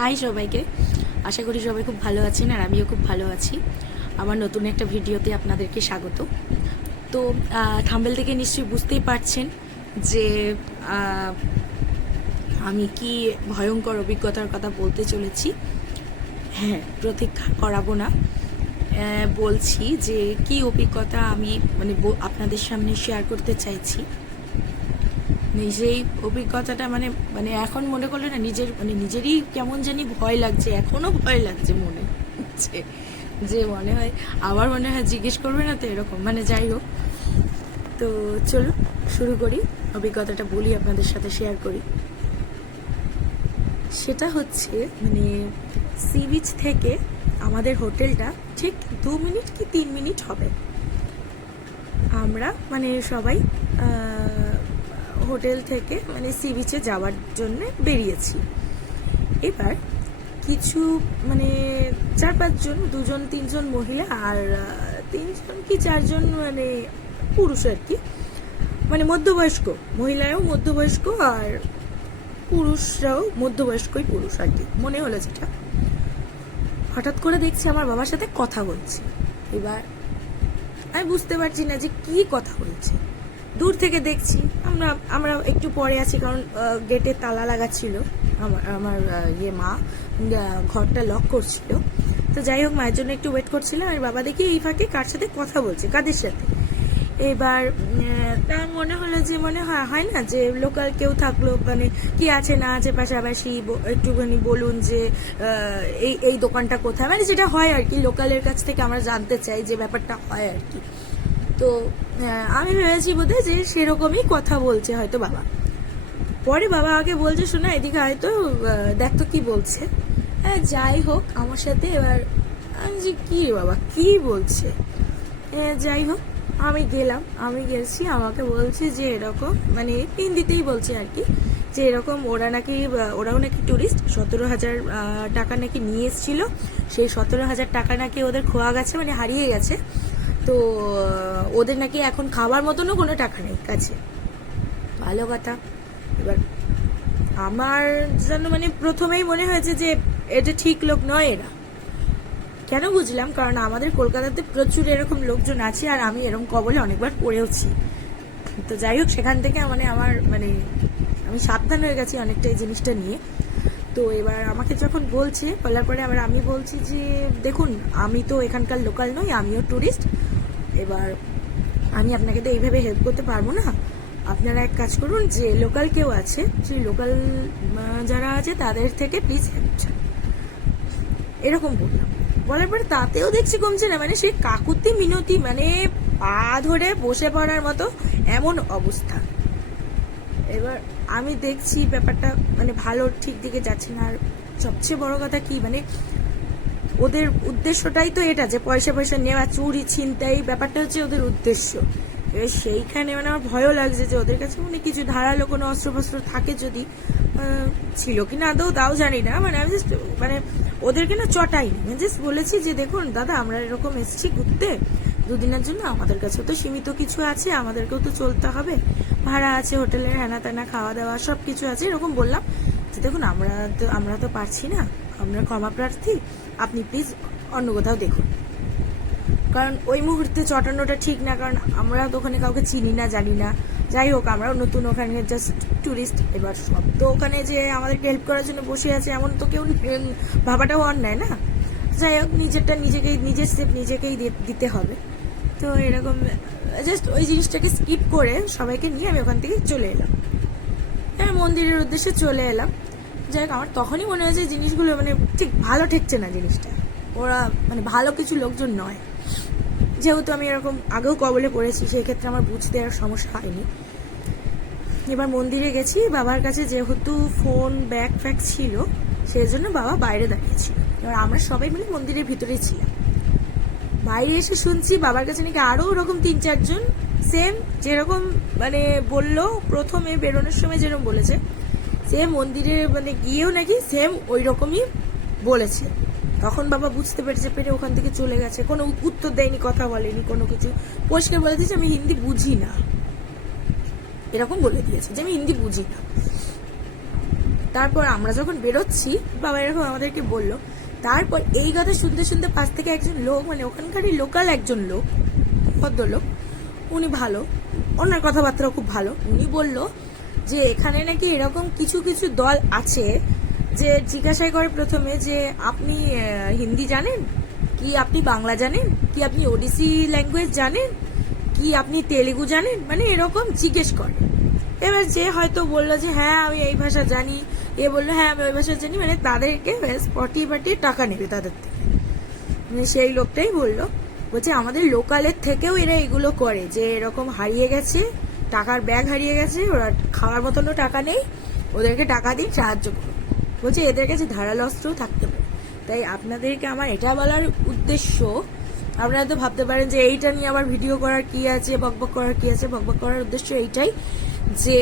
High সবাইকে, আশা করি সবাই খুব ভালো আছেন আর আমিও খুব ভালো আছি। আমার নতুন একটা ভিডিওতে আপনাদেরকে স্বাগত। তো থাম্বনেল থেকে নিশ্চয়ই বুঝতেই পারছেন যে আমি কি ভয়ঙ্কর অভিজ্ঞতার কথা বলতে চলেছি। হ্যাঁ, প্রতীক্ষা করাবো না, বলছি যে কি অভিজ্ঞতা আমি আপনাদের সামনে শেয়ার করতে চাইছি। নিজেই অভিজ্ঞতাটা মানে এখন মনে করলে না নিজেরই কেমন জানি ভয় লাগছে, এখনো ভয় লাগছে মনে হচ্ছে যে মনে হয় আবার মনে হয় জিজ্ঞেস করবে না তো এরকম। যাই হোক, তো চলো শুরু করি, অভিজ্ঞতাটা বলি, আপনাদের সাথে শেয়ার করি। সেটা হচ্ছে সি বিচ থেকে আমাদের হোটেলটা ঠিক 2 মিনিট কি 3 মিনিট হবে। আমরা সবাই হোটেল থেকে সি বিচে যাওয়ার জন্য বেরিয়েছি। এবার কিছু 4-5 জন, 2-3 জন মহিলা আর 3 জন কি 4 জন পুরুষ আর কি, মধ্যবয়স্ক, মহিলারাও মধ্যবয়স্ক আর পুরুষরাও মধ্যবয়স্কই পুরুষ আর কি মনে হলো যেটা। হঠাৎ করে দেখছি আমার বাবার সাথে কথা বলছে। এবার আমি বুঝতে পারছি না যে কি কথা বলছে। দূর থেকে দেখছি, আমরা একটু পরে আছি, কারণ গেটে তালা লাগা ছিল। আমার মা ঘরটা লক করছিল। তো যাই হোক, মায়ের জন্য একটু ওয়েট করছিলাম। আর বাবা দেখি এই ফাঁকে কার সাথে কথা বলছে, কাদের সাথে। এবার তার মনে হলো যে হয় না যে লোকাল কেউ থাকলো, কি আছে না আছে পাশাপাশি একটুখানি বলুন যে এই দোকানটা কোথায়, যেটা হয় আর কি, লোকালের কাছ থেকে আমরা জানতে চাই যে ব্যাপারটা হয় আর কি। তো আমি ভেবেছি বোধহয় যে সেরকমই কথা বলছে হয়তো বাবা। পরে বাবা আগে বলছে, শোনা এদিকে হয়তো দেখ তো কি বলছে। হ্যাঁ, যাই হোক, আমার সাথে এবার আমি যে কি বাবা কি বলছে। যাই হোক, আমি গেছি, আমাকে বলছে যে এরকম হিন্দিতেই বলছে আর কি, যে এরকম ওরাও নাকি টুরিস্ট, 17,000 টাকা নাকি নিয়ে এসেছিল। সেই 17,000 টাকা নাকি ওদের খোয়া গেছে, হারিয়ে গেছে। তো ওদের নাকি এখন খাবার মতনও কোনো টাকা নেই কাছে। ভালো কথা। এবার আমার যেন প্রথমেই মনে হয়েছে যে এটা ঠিক লোক নয় এরা। কেন বুঝলাম, কারণ আমাদের কলকাতাতে প্রচুর এরকম লোকজন আছে আর আমি এরকম কবলে অনেকবার পড়েওছি। তো যাই হোক, সেখান থেকে আমার আমি সাবধান হয়ে গেছি অনেকটা এই জিনিসটা নিয়ে। তো এবার আমাকে যখন বলার পরে আবার আমি বলছি যে দেখুন, আমি তো এখানকার লোকাল নই, আমিও টুরিস্ট। এবার আমি আপনাকে তো এইভাবে হেল্প করতে পারবো না। আপনারা এক কাজ করুন, যে লোকাল কেউ আছে, সেই লোকাল যারা আছে তাদের থেকে প্লিজ হেল্প চান, এরকম বললাম। বলার পরে তাতেও দেখছি কমছে না, সেই কাকুতি মিনতি, পা ধরে বসে পড়ার মতো এমন অবস্থা। এবার আমি দেখছি ব্যাপারটা ভালো ঠিক দিকে যাচ্ছে না। আর সবচেয়ে বড় কথা কি, ওদের উদ্দেশ্যটাই তো এটা যে পয়সা নেওয়া, চুরি ছিনতাই, ব্যাপারটা হচ্ছে ওদের উদ্দেশ্য। এবার সেইখানে আমার ভয়ও লাগছে যে ওদের কাছে কিছু ধারালো কোনো অস্ত্র থাকে, যদি ছিল কি না আদৌ তাও জানি না। আমি জাস্ট ওদেরকে না চটাই, জাস্ট বলেছি যে দেখুন দাদা, আমরা এরকম এসেছি ঘুরতে 2 দিনের জন্য, আমাদের কাছেও তো সীমিত কিছু আছে, আমাদেরকেও তো চলতে হবে, ভাড়া আছে হোটেলের, হ্যানা ত্যানা, খাওয়া দাওয়া সব কিছু আছে, এরকম বললাম যে দেখুন আমরা তো পারছি না, আমরা ক্ষমা প্রার্থী, আপনি প্লিজ অন্য কোথাও দেখুন। কারণ ওই মুহূর্তে চটানোটা ঠিক না, কারণ আমরা তো ওখানে কাউকে চিনি না, জানি না। যাই হোক, আমরাও নতুন ওখানে, জাস্ট টুরিস্ট। এবার সব তো ওখানে যে আমাদেরকে হেল্প করার জন্য বসে আছে এমন তো কেউ ভাবাটাও অন্যায় না। যাই হোক, নিজের স্টেপ নিজেকেই দিতে হবে। তো এরকম জাস্ট ওই জিনিসটাকে স্কিপ করে সবাইকে নিয়ে আমি ওখান থেকে চলে এলাম। হ্যাঁ, মন্দিরের উদ্দেশ্যে চলে এলাম। যাই হোক, আমার তখনই মনে হয়েছে জিনিসগুলো ঠিক ভালো ঠেকছে না জিনিসটা। ওরা ভালো কিছু লোকজন নয়। যেহেতু আমি এরকম আগেও কবলে পড়েছি, সেই ক্ষেত্রে আমার বুঝতে আর সমস্যা হয়নি। এবার মন্দিরে গেছি, বাবার কাছে যেহেতু ফোন ব্যাগ ফ্যাগ ছিল, সেই জন্য বাবা বাইরে দাঁড়িয়েছিল। এবার আমরা সবাই মিলে মন্দিরের ভিতরেই ছিলাম। বাইরে এসে শুনছি বাবার কাছে নাকি আরও ওরকম 3-4 জন সেম, যেরকম বললো প্রথমে বেরোনোর সময় যেরকম বলেছে, সেম মন্দিরে গিয়েও নাকি সেম ওই রকমই বলেছে। তখন বাবা বুঝতে পেরে ওখান থেকে চলে গেছে, কোনো উত্তর দেয়নি, কথা বলেনি, কোনো কিছু। পরিষ্কার বলে দিয়েছে আমি হিন্দি বুঝি না, এরকম বলে দিয়েছে যে আমি হিন্দি বুঝি না। তারপর আমরা যখন বেরোচ্ছি বাবা এরকম আমাদেরকে বললো। তারপর এই কথা শুনতে শুনতে পাশ থেকে একজন লোক, মানে ওখানকারই লোকাল একজন লোক, ভদ্রলোক, উনি ভালো, ওনার কথাবার্তাও খুব ভালো, উনি বলল যে এখানে নাকি এরকম কিছু কিছু দল আছে যে জিজ্ঞাসা করে প্রথমে যে আপনি হিন্দি জানেন কি, আপনি বাংলা জানেন কি, আপনি ওডিসি ল্যাঙ্গুয়েজ জানেন কি, আপনি তেলেগু জানেন, মানে এরকম জিজ্ঞেস করে। এবার যে হয়তো বললো যে হ্যাঁ আমি এই ভাষা জানি, এ বললো হ্যাঁ আমি ওই ভাষা জানি, মানে তাদেরকে পটিয়ে পাটিয়ে টাকা নেবে তাদের থেকে। মানে সেই লোকটাই বললো, বলছে আমাদের লোকালের থেকেও এরা এগুলো করে, যে এরকম হারিয়ে গেছে, টাকার ব্যাগ হারিয়ে গেছে, ওরা খাওয়ার মতনও টাকা নেই, ওদেরকে টাকা দিন, সাহায্য করুন। বলছে এদের কাছে ধারালো অস্ত্রও থাকতে পারে। তাই আপনাদেরকে আমার এটা বলার উদ্দেশ্য, আপনারা তো ভাবতে পারেন যে এইটা নিয়ে আবার ভিডিও করার কি আছে, বকবক করার কি আছে। বকবক করার উদ্দেশ্য এইটাই যে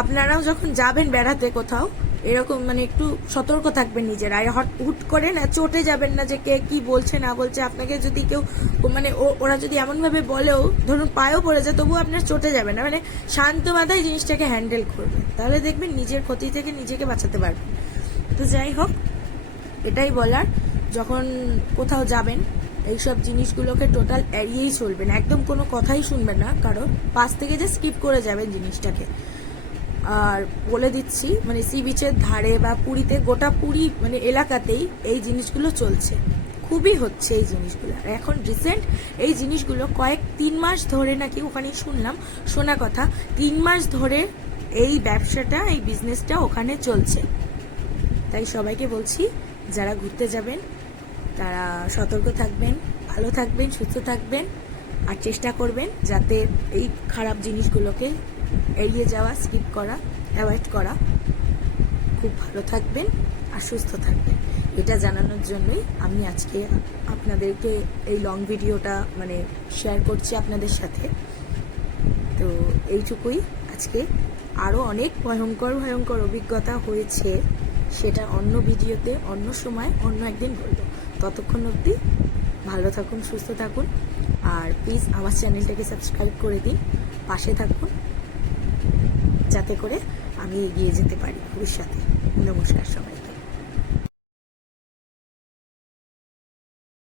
আপনারাও যখন যাবেন বেড়াতে কোথাও, এরকম মানে একটু সতর্ক থাকবেন নিজেরা, আর হুট করে না চটে যাবেন না যে কে কি বলছে না বলছে। আপনাকে যদি কেউ মানে ওরা যদি এমনভাবে বলেও, ধরুন পায়েও পড়ে যায়, তবুও আপনার চটে যাবে না, মানে শান্ত মাথায় জিনিসটাকে হ্যান্ডেল করবেন, তাহলে দেখবেন নিজের ক্ষতি থেকে নিজেকে বাঁচাতে পারবেন। তো যাই হোক, এটাই বলার, যখন কোথাও যাবেন এইসব জিনিসগুলোকে টোটাল এড়িয়েই চলবেন, একদম কোনো কথাই শুনবেন না কারণ পাশ থেকে যে স্কিপ করে যাবেন জিনিসটাকে। আর বলে দিচ্ছি, মানে সি বিচের ধারে বা পুরীতে, গোটা পুরী মানে এলাকাতেই এই জিনিসগুলো চলছে, খুবই হচ্ছে এই জিনিসগুলো। আর এখন রিসেন্ট এই জিনিসগুলো 3 মাস ধরে নাকি ওখানে শুনলাম, শোনা কথা, 3 মাস ধরে এই ব্যবসাটা, এই বিজনেসটা ওখানে চলছে। তাই সবাইকে বলছি যারা ঘুরতে যাবেন তারা সতর্ক থাকবেন, ভালো থাকবেন, সুস্থ থাকবেন, আর চেষ্টা করবেন যাতে এই খারাপ জিনিসগুলোকে এড়িয়ে যাওয়া, স্কিপ করা, অ্যাভয়েড করা। খুব ভালো থাকবেন আর সুস্থ থাকবেন, এটা জানানোর জন্যই আমি আজকে আপনাদেরকে এই লং ভিডিওটা মানে শেয়ার করছি আপনাদের সাথে। তো এইটুকুই আজকে। আরও অনেক ভয়ঙ্কর ভয়ঙ্কর অভিজ্ঞতা হয়েছে, সেটা অন্য ভিডিওতে, অন্য সময়, অন্য একদিন বলবো। ততক্ষণ অবধি ভালো থাকুন, সুস্থ থাকুন, আর প্লিজ আমার চ্যানেলটাকে সাবস্ক্রাইব করে দিন, পাশে থাকুন, যাতে করে আমি এগিয়ে যেতে পারি ভবিষ্যতে। নমস্কার সবাই।